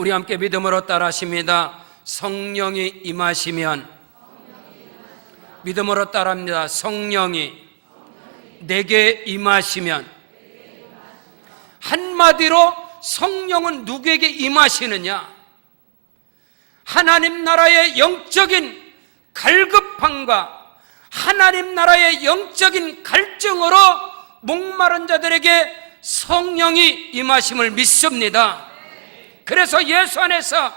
우리 함께 믿음으로 따라하십니다. 성령이 임하시면, 믿음으로 따라합니다. 성령이 내게 임하시면. 한마디로 성령은 누구에게 임하시느냐? 하나님 나라의 영적인 갈급함과 하나님 나라의 영적인 갈증으로 목마른 자들에게 성령이 임하심을 믿습니다. 그래서 예수 안에서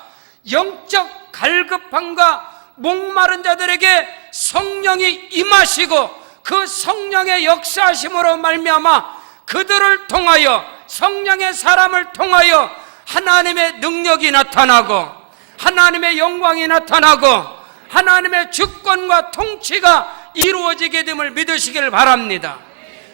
영적 갈급함과 목마른 자들에게 성령이 임하시고 그 성령의 역사하심으로 말미암아 그들을 통하여, 성령의 사람을 통하여 하나님의 능력이 나타나고 하나님의 영광이 나타나고 하나님의 주권과 통치가 이루어지게 됨을 믿으시길 바랍니다.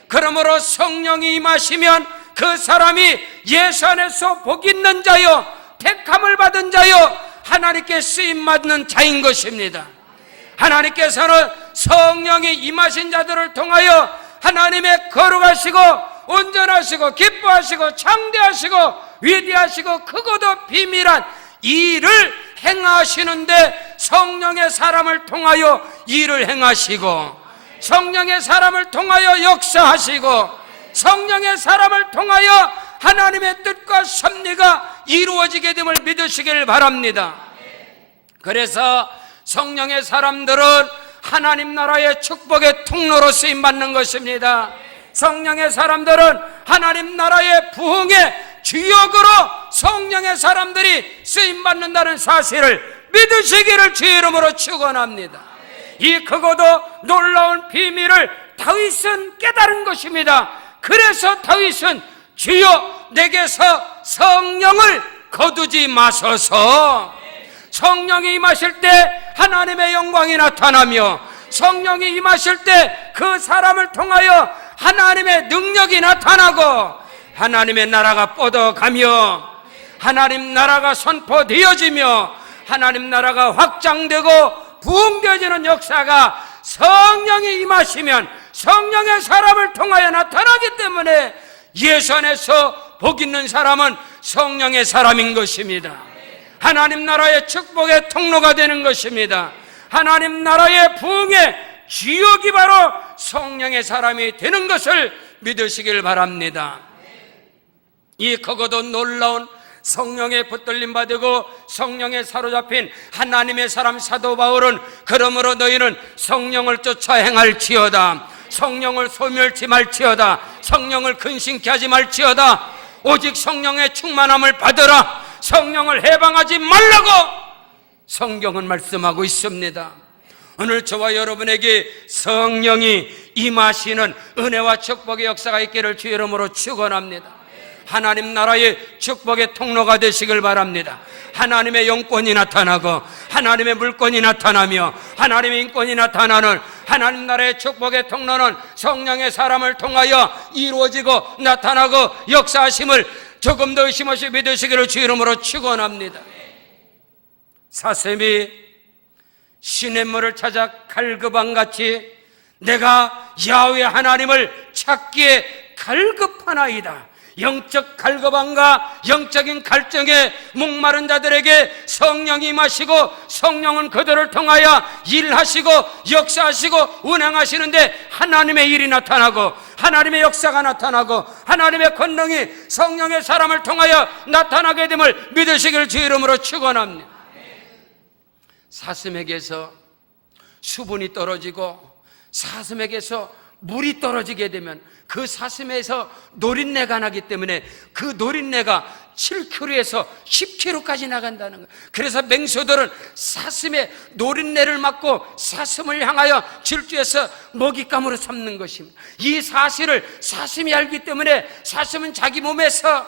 그러므로 성령이 임하시면 그 사람이 예수 안에서 복 있는 자요, 택함을 받은 자요, 하나님께 쓰임받는 자인 것입니다. 하나님께서는 성령이 임하신 자들을 통하여 하나님의 거룩하시고 온전하시고 기뻐하시고 창대하시고 위대하시고 크고도 비밀한 일을 행하시는데, 성령의 사람을 통하여 일을 행하시고 성령의 사람을 통하여 역사하시고 성령의 사람을 통하여 하나님의 뜻과 섭리가 이루어지게 됨을 믿으시길 바랍니다. 그래서 성령의 사람들은 하나님 나라의 축복의 통로로 쓰임받는 것입니다. 성령의 사람들은 하나님 나라의 부흥의 주역으로 성령의 사람들이 쓰임받는다는 사실을 믿으시기를 주의 이름으로 축원합니다. 이 크고도 놀라운 비밀을 다윗은 깨달은 것입니다. 그래서 다윗은 주여 내게서 성령을 거두지 마소서. 성령이 임하실 때 하나님의 영광이 나타나며 성령이 임하실 때 그 사람을 통하여 하나님의 능력이 나타나고 하나님의 나라가 뻗어가며 하나님 나라가 선포되어지며 하나님 나라가 확장되고 부흥되어지는 역사가 성령이 임하시면 성령의 사람을 통하여 나타나기 때문에 예수 안에서 복 있는 사람은 성령의 사람인 것입니다. 하나님 나라의 축복의 통로가 되는 것입니다. 하나님 나라의 부흥의 주역이 바로 성령의 사람이 되는 것을 믿으시길 바랍니다. 이 크고도 놀라운 성령의 붙들림 받고 성령에 사로잡힌 하나님의 사람 사도 바울은 그러므로 너희는 성령을 쫓아 행할지어다, 성령을 소멸치 말지어다, 성령을 근심케 하지 말지어다, 오직 성령의 충만함을 받으라, 성령을 해방하지 말라고 성경은 말씀하고 있습니다. 오늘 저와 여러분에게 성령이 임하시는 은혜와 축복의 역사가 있기를 주의 이름으로 축원합니다. 하나님 나라의 축복의 통로가 되시길 바랍니다. 하나님의 영권이 나타나고 하나님의 물권이 나타나며 하나님의 인권이 나타나는 하나님 나라의 축복의 통로는 성령의 사람을 통하여 이루어지고 나타나고 역사하심을 조금 더 의심 없이 믿으시기를 주의 이름으로 축원합니다. 사슴이 시냇물을 찾아 갈급함같이 내가 야훼 하나님을 찾기에 갈급하나이다. 영적 갈급함과 영적인 갈증에 목마른 자들에게 성령이 임하시고 성령은 그들을 통하여 일하시고 역사하시고 운행하시는데 하나님의 일이 나타나고 하나님의 역사가 나타나고 하나님의 권능이 성령의 사람을 통하여 나타나게 됨을 믿으시길 주의 이름으로 축원합니다. 사슴에게서 수분이 떨어지고 사슴에게서 물이 떨어지게 되면 그 사슴에서 노린내가 나기 때문에 그 노린내가 7km에서 10km까지 나간다는 거예요. 그래서 맹수들은 사슴의 노린내를 맡고 사슴을 향하여 질주해서 먹잇감으로 삼는 것입니다. 이 사실을 사슴이 알기 때문에 사슴은 자기 몸에서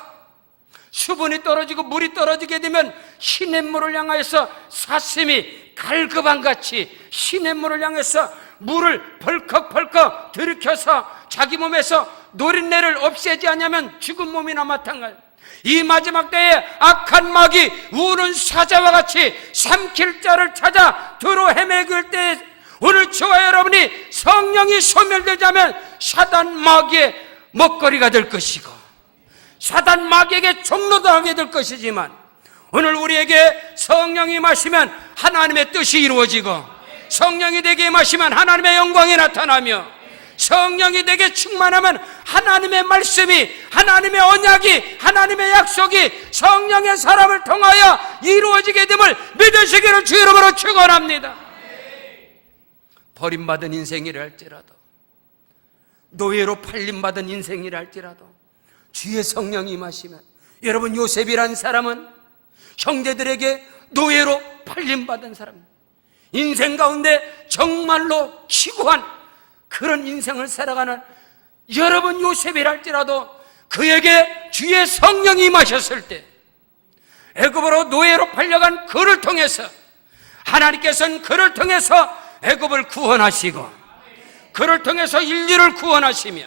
수분이 떨어지고 물이 떨어지게 되면 시냇물을 향하여서 사슴이 갈급함같이 시냇물을 향해서 물을 벌컥벌컥 들이켜서 자기 몸에서 노린내를 없애지 않으면 죽은 몸이나 마찬가지입니다. 이 마지막 때에 악한 마귀 우는 사자와 같이 삼킬 자를 찾아 두루 헤매길 때에 오늘 저와 여러분이 성령이 소멸되자면 사단 마귀의 먹거리가 될 것이고 사단 마귀에게 종로도 하게 될 것이지만 오늘 우리에게 성령이 임하시면 하나님의 뜻이 이루어지고, 성령이 내게 임하시면 하나님의 영광이 나타나며, 성령이 내게 충만하면 하나님의 말씀이, 하나님의 언약이, 하나님의 약속이 성령의 사람을 통하여 이루어지게 됨을 믿으시기를 주 이름으로 축원합니다. 버림받은 인생이라 할지라도, 노예로 팔림받은 인생이라 할지라도 주의 성령이 임하시면, 여러분, 요셉이란 사람은 형제들에게 노예로 팔림받은 사람입니다. 인생 가운데 정말로 기구한 그런 인생을 살아가는 여러분 요셉이라 할지라도 그에게 주의 성령이 임하셨을 때, 애굽으로 노예로 팔려간 그를 통해서 하나님께서는 그를 통해서 애굽을 구원하시고, 그를 통해서 인류를 구원하시며,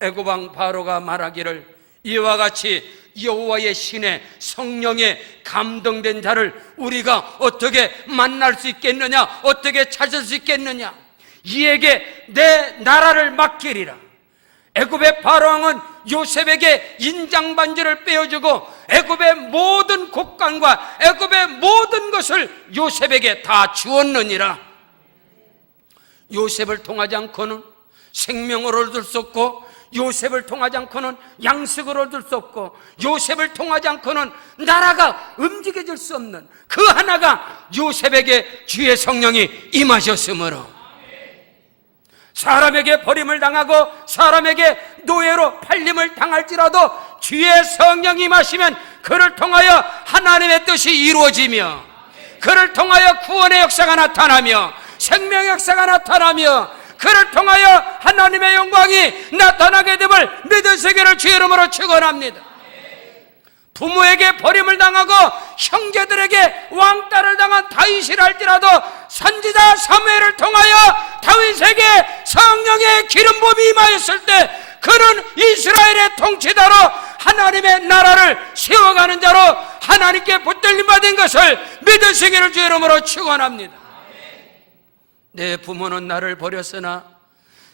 애굽 왕 바로가 말하기를 이와 같이 여호와의 신의 성령에 감동된 자를 우리가 어떻게 만날 수 있겠느냐, 어떻게 찾을 수 있겠느냐, 이에게 내 나라를 맡기리라. 애굽의 바로왕은 요셉에게 인장반지를 빼어주고 애굽의 모든 곡간과 애굽의 모든 것을 요셉에게 다 주었느니라. 요셉을 통하지 않고는 생명을 얻을 수 없고, 요셉을 통하지 않고는 양식을 얻을 수 없고, 요셉을 통하지 않고는 나라가 움직여질 수 없는 그 하나가 요셉에게 주의 성령이 임하셨으므로, 사람에게 버림을 당하고 사람에게 노예로 팔림을 당할지라도 주의 성령이 임하시면 그를 통하여 하나님의 뜻이 이루어지며, 그를 통하여 구원의 역사가 나타나며 생명의 역사가 나타나며, 그를 통하여 하나님의 영광이 나타나게 됨을 믿으시기를 주의 이름으로 축원합니다. 부모에게 버림을 당하고 형제들에게 왕따를 당한 다윗이라 할지라도 선지자 사무엘을 통하여 다윗에게 성령의 기름 부음이 임하였을 때 그는 이스라엘의 통치자로 하나님의 나라를 세워가는 자로 하나님께 붙들림 받은 것을 믿으시기를 주의 이름으로 축원합니다. 내 부모는 나를 버렸으나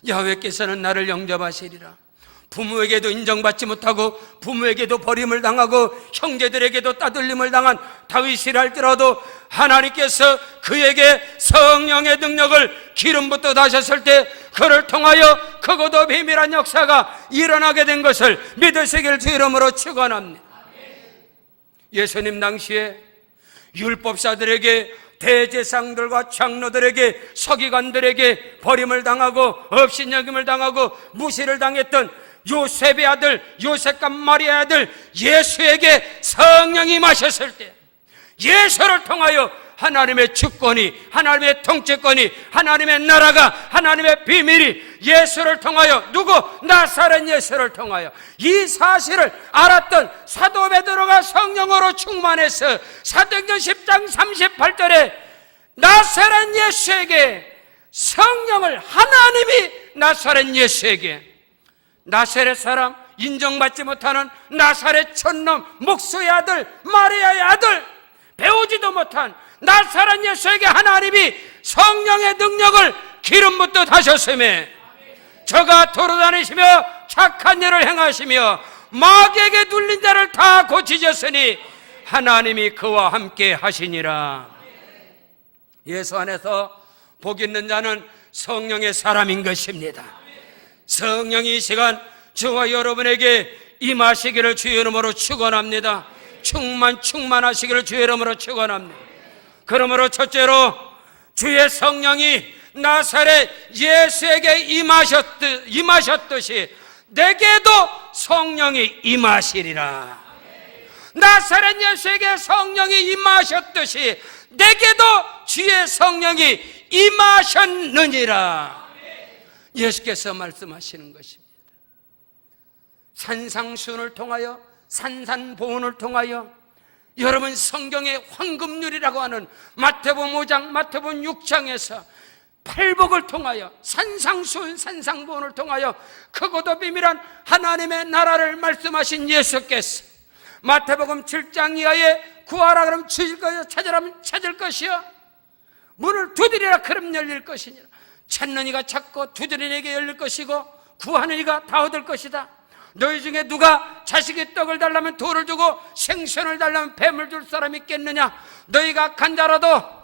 야훼께서는 나를 영접하시리라. 부모에게도 인정받지 못하고 부모에게도 버림을 당하고 형제들에게도 따돌림을 당한 다윗이라 할지라도 하나님께서 그에게 성령의 능력을 기름 붓듯 하셨을 때 그를 통하여 크고도 비밀한 역사가 일어나게 된 것을 믿으시길 주 이름으로 축원합니다. 예수님 당시에 율법사들에게, 대제사장들과 장로들에게, 서기관들에게 버림을 당하고 업신여김을 당하고 무시를 당했던 요셉의 아들, 요셉과 마리아의 아들 예수에게 성령이 임하셨을 때 예수를 통하여 하나님의 주권이, 하나님의 통치권이, 하나님의 나라가, 하나님의 비밀이 예수를 통하여, 누구? 나사렛 예수를 통하여 이 사실을 알았던 사도 베드로가 성령으로 충만해서 사도행전 10장 38절에 나사렛 예수에게 성령을, 하나님이 나사렛 예수에게, 나사렛 사람, 인정받지 못하는 나사렛 촌놈, 목수의 아들, 마리아의 아들, 배우지도 못한 나사렛 예수에게 하나님이 성령의 능력을 기름 붓듯 하셨으며 저가 돌아다니시며 착한 일을 행하시며 마귀에게 눌린 자를 다 고치셨으니 하나님이 그와 함께 하시니라. 예수 안에서 복 있는 자는 성령의 사람인 것입니다. 성령이 이 시간 저와 여러분에게 임하시기를 주의 이름으로 축원합니다. 충만하시기를 주의 이름으로 축원합니다. 그러므로 첫째로 주의 성령이 나사렛 예수에게 임하셨듯이 내게도 성령이 임하시리라. 나사렛 예수에게 성령이 임하셨듯이 내게도 주의 성령이 임하셨느니라. 예수께서 말씀하시는 것입니다. 산상수훈을 통하여, 산산보훈을 통하여, 여러분 성경의 황금률이라고 하는 마태복음 5장, 마태복음 6장에서 팔복을 통하여, 산상수훈, 산상보훈을 통하여 크고도 비밀한 하나님의 나라를 말씀하신 예수께서 마태복음 7장 이하에 구하라 그러면 주실 것이요, 찾으라면 찾을 것이요, 문을 두드리라 그러면 열릴 것이니라. 찾는 이가 찾고 두드리는 이에게 열릴 것이고 구하는 이가 다 얻을 것이다. 너희 중에 누가 자식이 떡을 달라면 돌을 주고 생선을 달라면 뱀을 줄 사람이 있겠느냐? 너희가 간자라도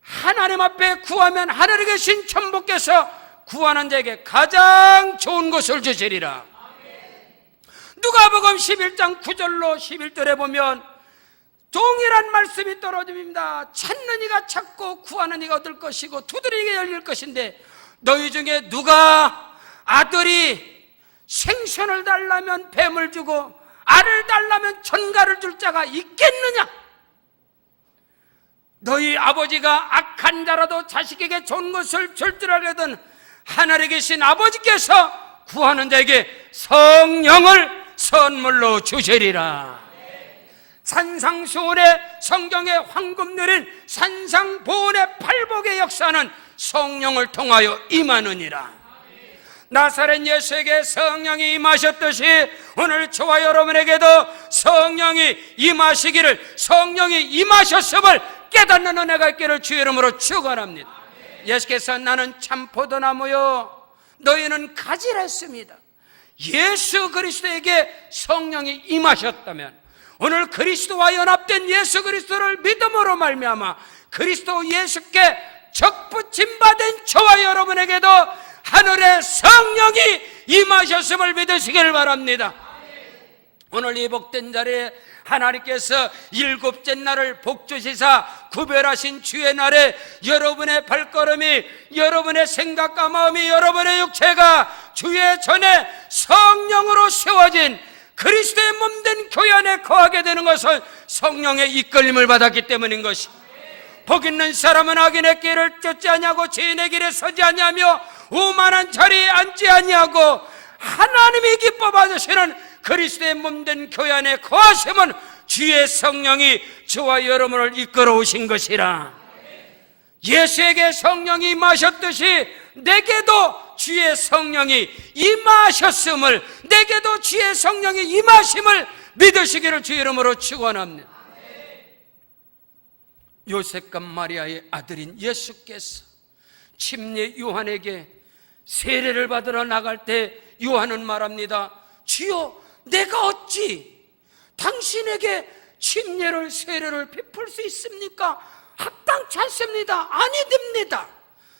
하나님 앞에 구하면 하늘에 계신 천부께서 구하는 자에게 가장 좋은 것을 주시리라. 누가복음 11장 9절로 11절에 보면 동일한 말씀이 떨어집니다. 찾는 이가 찾고 구하는 이가 얻을 것이고 두드리게 열릴 것인데, 너희 중에 누가 아들이 생선을 달라면 뱀을 주고 알을 달라면 전갈을 줄 자가 있겠느냐? 너희 아버지가 악한 자라도 자식에게 좋은 것을 줄 줄 알거든 하늘에 계신 아버지께서 구하는 자에게 성령을 선물로 주시리라. 산상수훈의 성경에 황금 누린 산상보훈의 팔복의 역사는 성령을 통하여 임하느니라. 나사렛 예수에게 성령이 임하셨듯이 오늘 저와 여러분에게도 성령이 임하시기를, 성령이 임하셨음을 깨닫는 은혜가 있기를 주의 이름으로 축원합니다. 예수께서 나는 참 포도나무요 너희는 가지라 했습니다. 예수 그리스도에게 성령이 임하셨다면 오늘 그리스도와 연합된 예수 그리스도를 믿음으로 말미암아 그리스도 예수께 적붙임 받은 저와 여러분에게도 하늘의 성령이 임하셨음을 믿으시길 바랍니다. 오늘 이 복된 자리에 하나님께서 일곱째 날을 복주시사 구별하신 주의 날에 여러분의 발걸음이, 여러분의 생각과 마음이, 여러분의 육체가 주의 전에 성령으로 세워진 그리스도의 몸된 교회 안에 거하게 되는 것은 성령의 이끌림을 받았기 때문인 것입니다. 복 있는 사람은 악인의 길을 쫓지 아니하고 죄인의 길에 서지 아니하며 오만한 자리에 앉지 아니하고 하나님이 기뻐 받으시는 그리스도의 몸된 교회 안에 거하심은 주의 성령이 저와 여러분을 이끌어 오신 것이라. 예수에게 성령이 임하셨듯이 내게도 주의 성령이 임하셨음을, 내게도 주의 성령이 임하심을 믿으시기를 주의 이름으로 축원합니다. 요셉과 마리아의 아들인 예수께서 침례 요한에게 세례를 받으러 나갈 때 요한은 말합니다. 주여, 내가 어찌 당신에게 침례를, 세례를 베풀 수 있습니까? 합당치 않습니다. 아니 됩니다.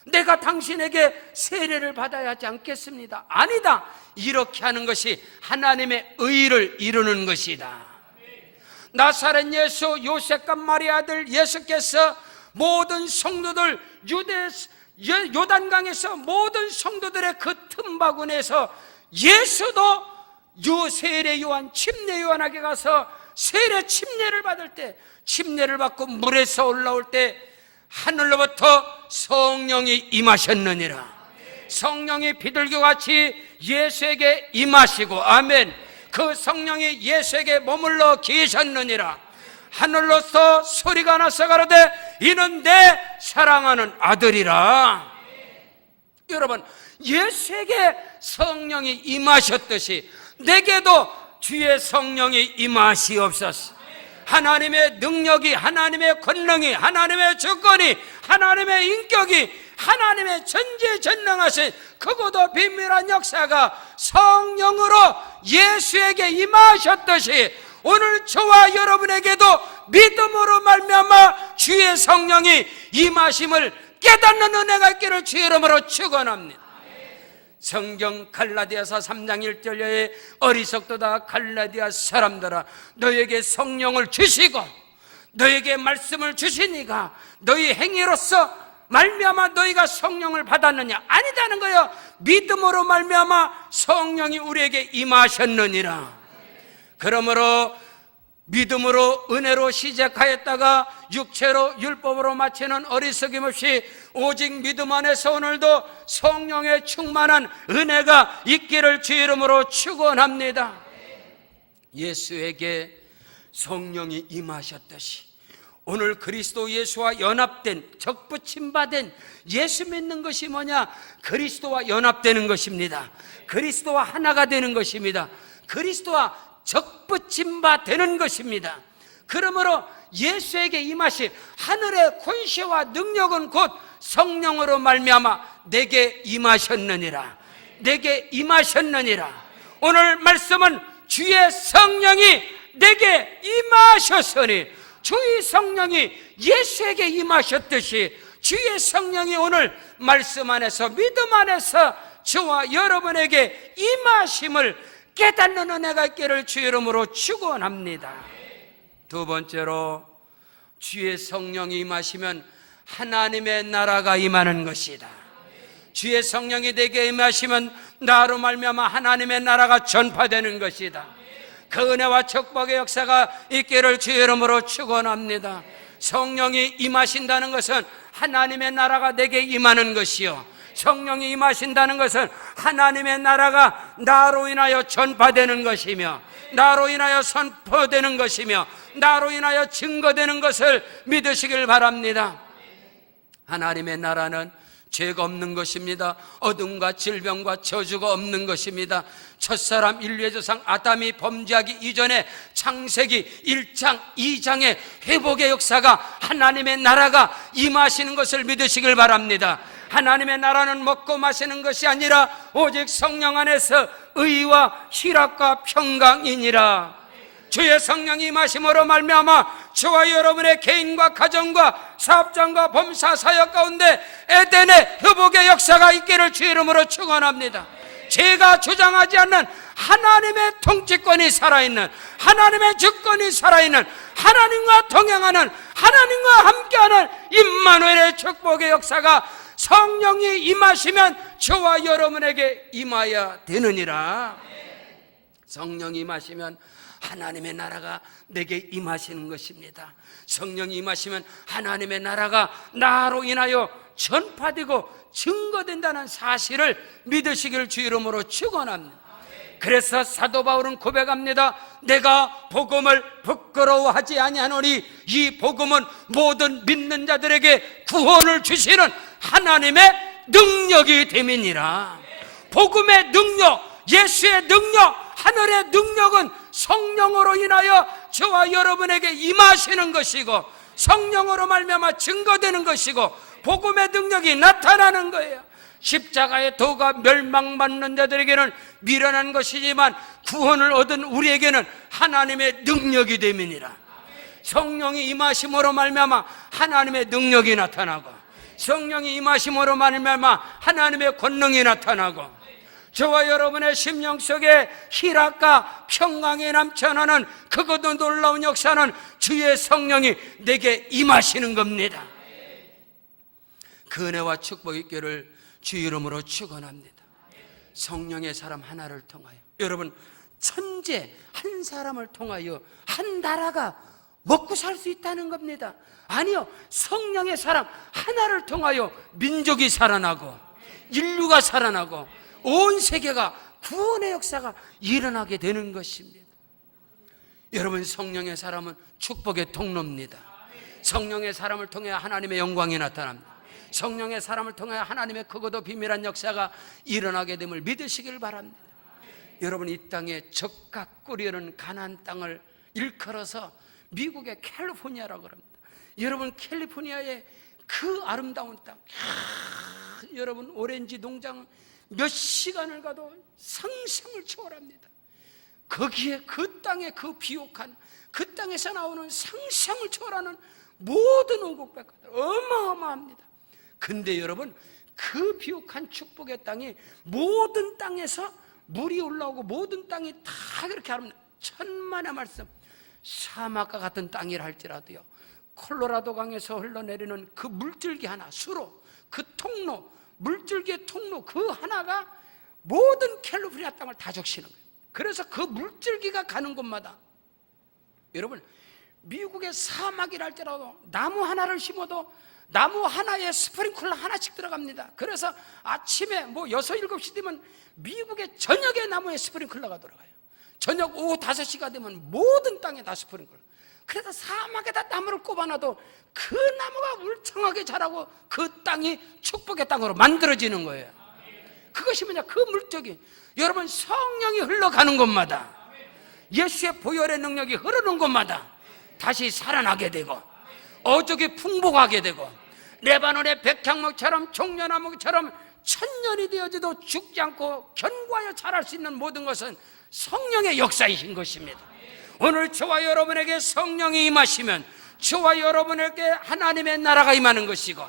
내가 당신에게 세례를 받아야 하지 않겠습니다. 아니다. 이렇게 하는 것이 하나님의 의를 이루는 것이다. 나사렛 예수, 요셉과 마리아 아들 예수께서 모든 성도들, 요단강에서 모든 성도들의 그 틈바구니에서 예수도 세례 요한, 침례 요한에게 가서 세례 침례를 받을 때, 침례를 받고 물에서 올라올 때 하늘로부터 성령이 임하셨느니라. 성령이 비둘기같이 예수에게 임하시고, 아멘, 그 성령이 예수에게 머물러 계셨느니라. 하늘로서 소리가 나서 가로되 이는 내 사랑하는 아들이라. 여러분, 예수에게 성령이 임하셨듯이 내게도 주의 성령이 임하시옵소서. 하나님의 능력이, 하나님의 권능이, 하나님의 주권이, 하나님의 인격이, 하나님의 전지전능하신 크고도 비밀한 역사가 성령으로 예수에게 임하셨듯이 오늘 저와 여러분에게도 믿음으로 말미암아 주의 성령이 임하심을 깨닫는 은혜가 있기를 주의 이름으로 축원합니다. 성경 갈라디아서 3장 1절에 어리석도다 갈라디아 사람들아, 너에게 성령을 주시고 너에게 말씀을 주시니가 너희 행위로서 말미암아 너희가 성령을 받았느냐? 아니다는 거예요. 믿음으로 말미암아 성령이 우리에게 임하셨느니라. 그러므로 믿음으로 은혜로 시작하였다가 육체로 율법으로 마치는 어리석임 없이 오직 믿음 안에서 오늘도 성령의 충만한 은혜가 있기를 주의 이름으로 축원합니다. 예수에게 성령이 임하셨듯이 오늘 그리스도 예수와 연합된, 적붙임받은 예수 믿는 것이 뭐냐? 그리스도와 연합되는 것입니다. 그리스도와 하나가 되는 것입니다. 그리스도와 적붙임바 되는 것입니다. 그러므로 예수에게 임하신 하늘의 권세와 능력은 곧 성령으로 말미암아 내게 임하셨느니라. 내게 임하셨느니라. 오늘 말씀은 주의 성령이 내게 임하셨으니, 주의 성령이 예수에게 임하셨듯이 주의 성령이 오늘 말씀 안에서, 믿음 안에서 저와 여러분에게 임하심을 깨닫는 은혜가 있기를 주 이름으로 축원합니다. 두 번째로, 주의 성령이 임하시면 하나님의 나라가 임하는 것이다. 주의 성령이 내게 임하시면 나로 말미암아 하나님의 나라가 전파되는 것이다. 그 은혜와 축복의 역사가 있기를 주 이름으로 축원합니다. 성령이 임하신다는 것은 하나님의 나라가 내게 임하는 것이요, 성령이 임하신다는 것은 하나님의 나라가 나로 인하여 전파되는 것이며, 나로 인하여 선포되는 것이며, 나로 인하여 증거되는 것을 믿으시길 바랍니다. 하나님의 나라는 죄가 없는 것입니다. 어둠과 질병과 저주가 없는 것입니다. 첫사람 인류의 조상 아담이 범죄하기 이전에 창세기 1장 2장의 회복의 역사가, 하나님의 나라가 임하시는 것을 믿으시길 바랍니다. 하나님의 나라는 먹고 마시는 것이 아니라 오직 성령 안에서 의와 희락과 평강이니라. 주의 성령이 임하심으로 말미암아 저와 여러분의 개인과 가정과 사업장과 범사 사역 가운데 에덴의 회복의 역사가 있기를 주 이름으로 축원합니다. 제가 주장하지 않는 하나님의 통치권이 살아있는, 하나님의 주권이 살아있는, 하나님과 동행하는, 하나님과 함께하는 임마누엘의 축복의 역사가 성령이 임하시면 저와 여러분에게 임하여야 되느니라. 성령이 임하시면 하나님의 나라가 내게 임하시는 것입니다. 성령이 임하시면 하나님의 나라가 나로 인하여 전파되고 증거된다는 사실을 믿으시길 주 이름으로 축원합니다. 그래서 사도 바울은 고백합니다. 내가 복음을 부끄러워하지 아니하노니 이 복음은 모든 믿는 자들에게 구원을 주시는 하나님의 능력이 됨이니라. 복음의 능력, 예수의 능력, 하늘의 능력은 성령으로 인하여 저와 여러분에게 임하시는 것이고, 성령으로 말미암아 증거되는 것이고, 복음의 능력이 나타나는 거예요. 십자가의 도가 멸망받는 자들에게는 미련한 것이지만 구원을 얻은 우리에게는 하나님의 능력이 됨이니라. 성령이 임하심으로 말미암아 하나님의 능력이 나타나고, 성령이 임하심으로 말미암아 하나님의 권능이 나타나고, 저와 여러분의 심령 속에 희락과 평강이 넘쳐나는 그것도 놀라운 역사는 주의 성령이 내게 임하시는 겁니다. 그 은혜와 축복이 있기를 주 이름으로 축원합니다. 성령의 사람 하나를 통하여, 여러분, 천재 한 사람을 통하여 한 나라가 먹고 살 수 있다는 겁니다. 아니요, 성령의 사람 하나를 통하여 민족이 살아나고 인류가 살아나고 온 세계가 구원의 역사가 일어나게 되는 것입니다. 여러분, 성령의 사람은 축복의 통로입니다. 성령의 사람을 통해 하나님의 영광이 나타납니다. 성령의 사람을 통해 하나님의 크고도 비밀한 역사가 일어나게 됨을 믿으시길 바랍니다. 여러분, 이 땅에 적각 꾸리는 가나안 땅을 일컬어서 미국의 캘리포니아라고 합니다. 여러분, 캘리포니아의 그 아름다운 땅, 여러분, 오렌지 농장 몇 시간을 가도 상상을 초월합니다. 거기에 그 땅의 그 비옥한 그 땅에서 나오는 상상을 초월하는 모든 오곡백과들 어마어마합니다. 근데 여러분, 그 비옥한 축복의 땅이 모든 땅에서 물이 올라오고 모든 땅이 다 그렇게 하면 천만의 말씀, 사막과 같은 땅이라 할지라도요, 콜로라도 강에서 흘러내리는 그 물줄기 하나, 수로, 그 통로, 물줄기의 통로 그 하나가 모든 캘리포니아 땅을 다 적시는 거예요. 그래서 그 물줄기가 가는 곳마다, 여러분, 미국의 사막이라 할지라도 나무 하나를 심어도 나무 하나에 스프링클러 하나씩 들어갑니다. 그래서 아침에 뭐 6, 7시 되면 미국의 저녁에 나무에 스프링클러가 들어가요. 저녁 오후 5시가 되면 모든 땅에 다 스프링클러. 그래서 사막에다 나무를 꼽아놔도 그 나무가 울창하게 자라고 그 땅이 축복의 땅으로 만들어지는 거예요. 그것이 뭐냐? 그 물적이, 여러분, 성령이 흘러가는 곳마다, 예수의 보혈의 능력이 흐르는 곳마다 다시 살아나게 되고 어족이 풍부하게 되고, 레바논의 백향목처럼 종려나무처럼 천년이 되어져도 죽지 않고 견고하여 자랄 수 있는 모든 것은 성령의 역사이신 것입니다. 오늘 저와 여러분에게 성령이 임하시면 저와 여러분에게 하나님의 나라가 임하는 것이고,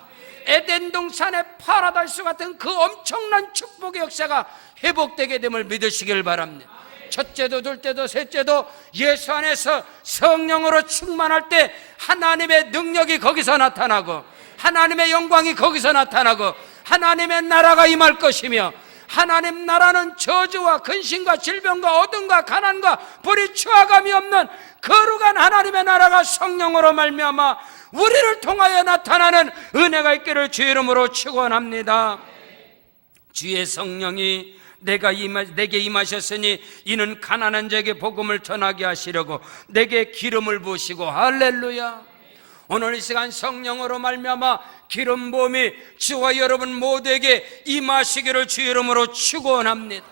에덴 동산의 파라다이스 같은 그 엄청난 축복의 역사가 회복되게 됨을 믿으시길 바랍니다. 첫째도 둘째도 셋째도 예수 안에서 성령으로 충만할 때 하나님의 능력이 거기서 나타나고, 하나님의 영광이 거기서 나타나고, 하나님의 나라가 임할 것이며, 하나님 나라는 저주와 근심과 질병과 어둠과 가난과 불의 추악함이 없는 거룩한 하나님의 나라가 성령으로 말미암아 우리를 통하여 나타나는 은혜가 있기를 주의 이름으로 축원합니다. 주의 성령이 내게 임하셨으니 이는 가난한 자에게 복음을 전하게 하시려고 내게 기름을 부으시고, 할렐루야. 오늘 이 시간 성령으로 말미암아 기름 부음이 저와 여러분 모두에게 임하시기를 주의 이름으로 축원합니다.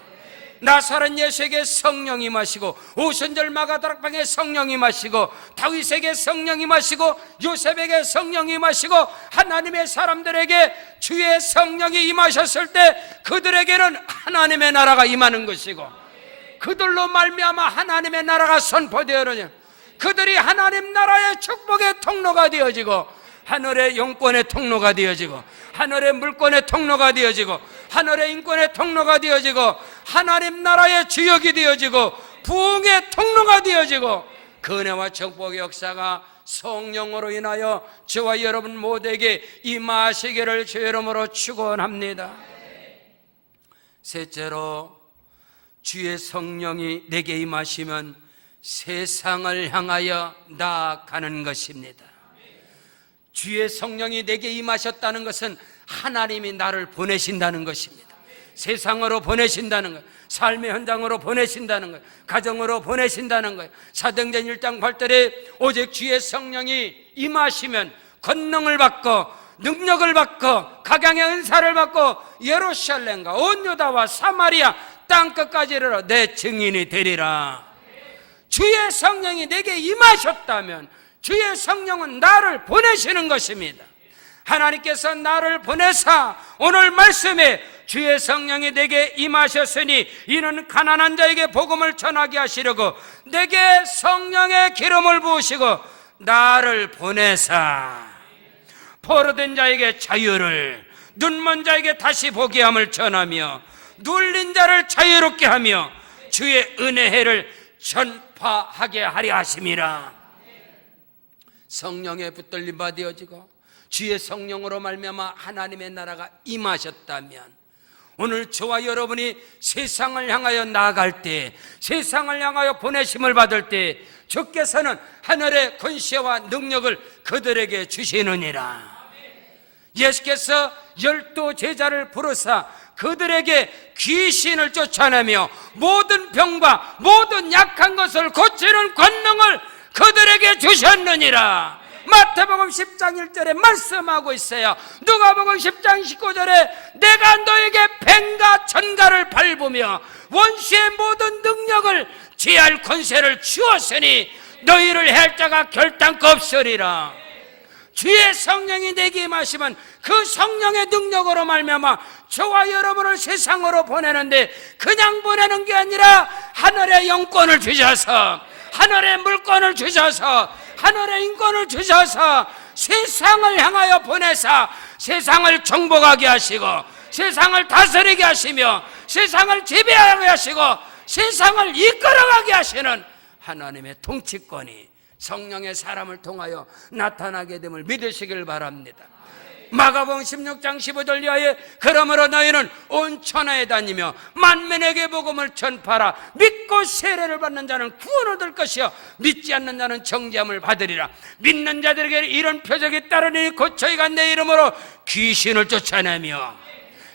나사렛 예수에게 성령이 임하시고, 오순절 마가다락방에 성령이 임하시고, 다윗에게 성령이 임하시고, 요셉에게 성령이 임하시고, 하나님의 사람들에게 주의 성령이 임하셨을 때 그들에게는 하나님의 나라가 임하는 것이고, 그들로 말미암아 하나님의 나라가 선포되어지고, 그들이 하나님 나라의 축복의 통로가 되어지고, 하늘의 영권의 통로가 되어지고, 하늘의 물권의 통로가 되어지고, 하늘의 인권의 통로가 되어지고, 하나님 나라의 주역이 되어지고, 부흥의 통로가 되어지고, 그 은혜와 축복의 역사가 성령으로 인하여 저와 여러분 모두에게 임하시기를 주의 이름으로 축원합니다. 셋째로, 주의 성령이 내게 임하시면 세상을 향하여 나아가는 것입니다. 주의 성령이 내게 임하셨다는 것은 하나님이 나를 보내신다는 것입니다. 세상으로 보내신다는 것, 삶의 현장으로 보내신다는 것, 가정으로 보내신다는 것. 사도행전 1장 8절에 오직 주의 성령이 임하시면 권능을 받고 능력을 받고 각양의 은사를 받고 예루살렘과 온 유다와 사마리아 땅끝까지 이르러 내 증인이 되리라. 주의 성령이 내게 임하셨다면 주의 성령은 나를 보내시는 것입니다. 하나님께서 나를 보내사 오늘 말씀에 주의 성령이 내게 임하셨으니 이는 가난한 자에게 복음을 전하게 하시려고 내게 성령의 기름을 부으시고 나를 보내사 포로된 자에게 자유를, 눈먼 자에게 다시 보게 함을 전하며 눌린 자를 자유롭게 하며 주의 은혜를 전파하게 하려 하심이라. 성령에 붙들림 받아지고 주의 성령으로 말미암아 하나님의 나라가 임하셨다면, 오늘 저와 여러분이 세상을 향하여 나아갈 때, 세상을 향하여 보내심을 받을 때 주께서는 하늘의 권세와 능력을 그들에게 주시느니라. 예수께서 12 제자를 부르사 그들에게 귀신을 쫓아내며 모든 병과 모든 약한 것을 고치는 권능을 그들에게 주셨느니라. 마태복음 10장 1절에 말씀하고 있어요. 누가복음 10장 19절에 내가 너에게 뱀과 전갈을 밟으며 원수의 모든 능력을 제할 권세를 주었으니 너희를 해할 자가 결단코 없으리라. 주의 성령이 내게 임하시면 그 성령의 능력으로 말미암아 저와 여러분을 세상으로 보내는데, 그냥 보내는 게 아니라 하늘의 영권을 주셔서, 하늘의 물권을 주셔서, 하늘의 인권을 주셔서 세상을 향하여 보내사 세상을 정복하게 하시고, 세상을 다스리게 하시며, 세상을 지배하게 하시고, 세상을 이끌어가게 하시는 하나님의 통치권이 성령의 사람을 통하여 나타나게 됨을 믿으시길 바랍니다. 마가복음 16장 15절 이하에 그러므로 너희는 온 천하에 다니며 만민에게 복음을 전파하라. 믿고 세례를 받는 자는 구원을 얻을 것이요 믿지 않는 자는 정죄함을 받으리라. 믿는 자들에게 이런 표적이 따르니 곧 저희가 내 이름으로 귀신을 쫓아내며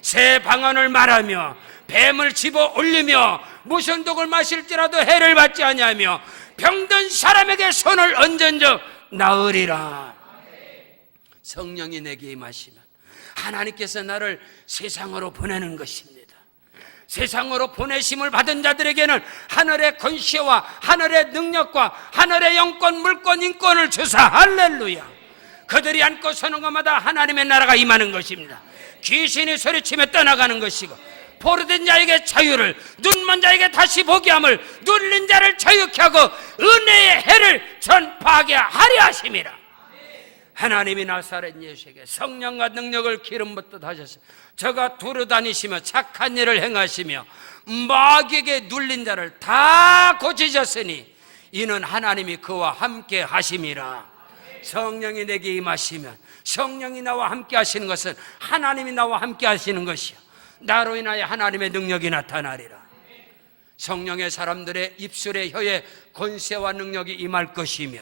새 방언을 말하며 뱀을 집어 올리며 무슨 독을 마실지라도 해를 받지 아니하며 병든 사람에게 손을 얹은 적 나으리라. 성령이 내게 임하시면 하나님께서 나를 세상으로 보내는 것입니다. 세상으로 보내심을 받은 자들에게는 하늘의 권세와 하늘의 능력과 하늘의 영권, 물권, 인권을 주사, 할렐루야. 그들이 앉고 서는 것마다 하나님의 나라가 임하는 것입니다. 귀신이 소리치며 떠나가는 것이고 포로된 자에게 자유를, 눈먼 자에게 다시 보게 함을, 눌린 자를 자유케 하고 은혜의 해를 전파하게 하려 하심이라. 하나님이 나사렛 예수에게 성령과 능력을 기름 붓듯 하셨으며 저가 두루다니시며 착한 일을 행하시며 마귀에게 눌린 자를 다 고치셨으니 이는 하나님이 그와 함께 하심이라. 성령이 내게 임하시면, 성령이 나와 함께 하시는 것은 하나님이 나와 함께 하시는 것이요, 나로 인하여 하나님의 능력이 나타나리라. 성령의 사람들의 입술의 혀에 권세와 능력이 임할 것이며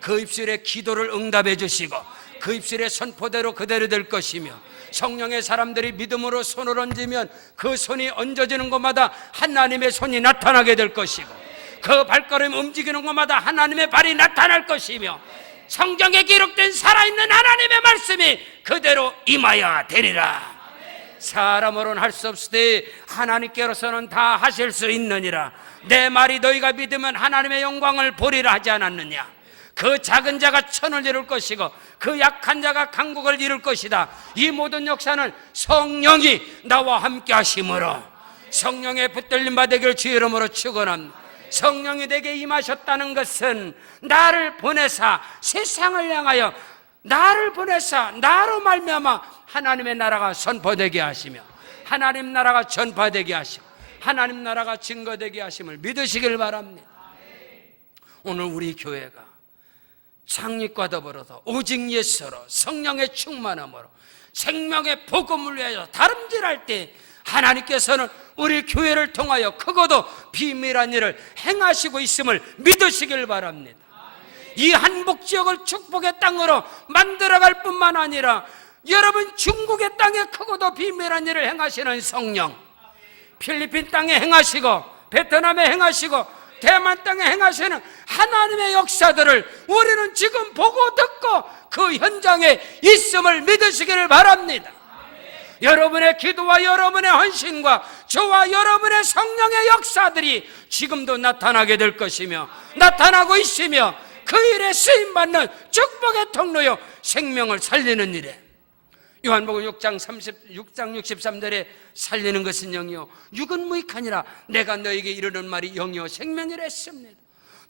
그 입술의 기도를 응답해 주시고 그 입술의 선포대로 그대로 될 것이며, 성령의 사람들이 믿음으로 손을 얹으면 그 손이 얹어지는 곳마다 하나님의 손이 나타나게 될 것이고, 그 발걸음 움직이는 곳마다 하나님의 발이 나타날 것이며, 성경에 기록된 살아있는 하나님의 말씀이 그대로 임하여 되리라. 사람으로는 할 수 없을 때 하나님께로서는 다 하실 수 있느니라. 내 말이 너희가 믿으면 하나님의 영광을 보리라 하지 않았느냐. 그 작은 자가 천을 이룰 것이고 그 약한 자가 강국을 이룰 것이다. 이 모든 역사는 성령이 나와 함께 하심으로, 성령의 붙들림 받으기를 주의 이름으로 축원합니다. 성령이 내게 임하셨다는 것은 나를 보내사 세상을 향하여, 나를 보내사 나로 말미암아 하나님의 나라가 선포되게 하시며 하나님 나라가 전파되게 하시고 하나님 나라가 증거되게 하심을 믿으시길 바랍니다. 오늘 우리 교회가 창립과 더불어서 오직 예수로 성령의 충만함으로 생명의 복음을 위하여 다름질할 때 하나님께서는 우리 교회를 통하여 크고도 비밀한 일을 행하시고 있음을 믿으시길 바랍니다. 이 한복지역을 축복의 땅으로 만들어갈 뿐만 아니라 여러분 중국의 땅에 크고도 비밀한 일을 행하시는 성령, 필리핀 땅에 행하시고 베트남에 행하시고 대만 땅에 행하시는 하나님의 역사들을 우리는 지금 보고 듣고 그 현장에 있음을 믿으시기를 바랍니다. 여러분의 기도와 여러분의 헌신과 저와 여러분의 성령의 역사들이 지금도 나타나게 될 것이며 나타나고 있으며 그 일에 쓰임받는 축복의 통로요 생명을 살리는 일에, 요한복음 6장 63절에 살리는 것은 영이요 육은 무익하니라. 내가 너에게 이르는 말이 영이요 생명이라 했습니다.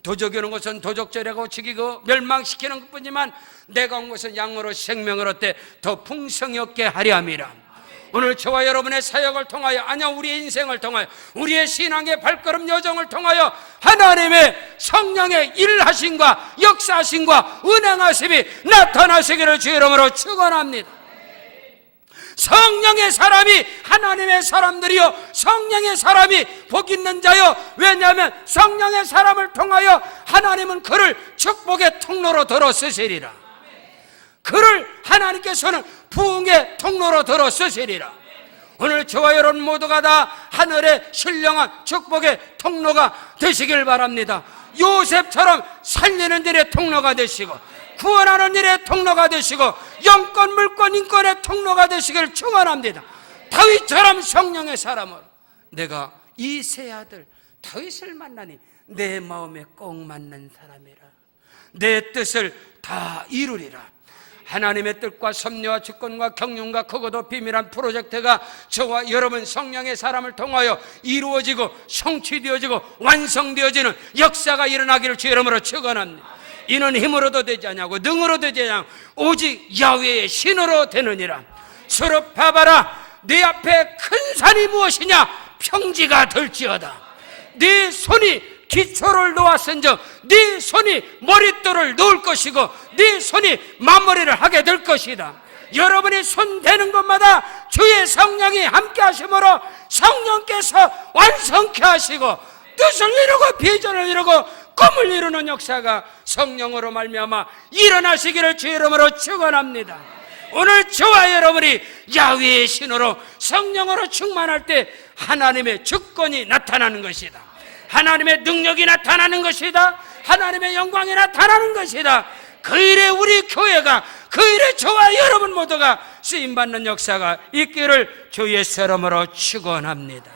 도적이 오는 것은 도적질하고 죽이고 멸망시키는 것뿐이지만 내가 온 것은 양으로 생명을 얻되 더 풍성히 얻게 하려 함이라. 오늘 저와 여러분의 사역을 통하여, 아니야 우리의 인생을 통하여, 우리의 신앙의 발걸음 여정을 통하여 하나님의 성령의 일하심과 역사하심과 은행하심이 나타나시기를 주의 이름으로 축원합니다. 성령의 사람이 하나님의 사람들이요 성령의 사람이 복 있는 자요. 왜냐하면 성령의 사람을 통하여 하나님은 그를 축복의 통로로 들어 쓰시리라. 그를 하나님께서는 부흥의 통로로 들어 쓰시리라. 오늘 저와 여러분 모두가 다 하늘의 신령한 축복의 통로가 되시길 바랍니다. 요셉처럼 살리는 일의 통로가 되시고 구원하는 일의 통로가 되시고 영권, 물권, 인권의 통로가 되시길 축원합니다. 다윗처럼 성령의 사람으로 내가 이 세 아들 다윗을 만나니 내 마음에 꼭 맞는 사람이라. 내 뜻을 다 이루리라. 하나님의 뜻과 섭리와 주권과 경륜과 크고도 비밀한 프로젝트가 저와 여러분 성령의 사람을 통하여 이루어지고 성취되어지고 완성되어지는 역사가 일어나기를 주의 이름으로 축원합니다. 이는 힘으로도 되지 않냐고 능으로 되지 않냐고 오직 야훼의 신으로 되느니라. 수르바바라, 네 앞에 큰 산이 무엇이냐? 평지가 될지어다. 네 손이 기초를 놓았은즉 네 손이 머릿돌을 놓을 것이고 네 손이 맞머리를 하게 될 것이다. 여러분이 손 대는 것마다 주의 성령이 함께 하심으로 성령께서 완성케 하시고 뜻을 이루고 비전을 이루고 꿈을 이루는 역사가 성령으로 말미암아 일어나시기를 주의 이름으로 축원합니다. 오늘 저와 여러분이 야훼의 신으로 성령으로 충만할 때 하나님의 주권이 나타나는 것이다. 하나님의 능력이 나타나는 것이다. 하나님의 영광이 나타나는 것이다. 그 일에 우리 교회가, 그 일에 저와 여러분 모두가 쓰임받는 역사가 있기를 주 예수 이름으로 축원합니다.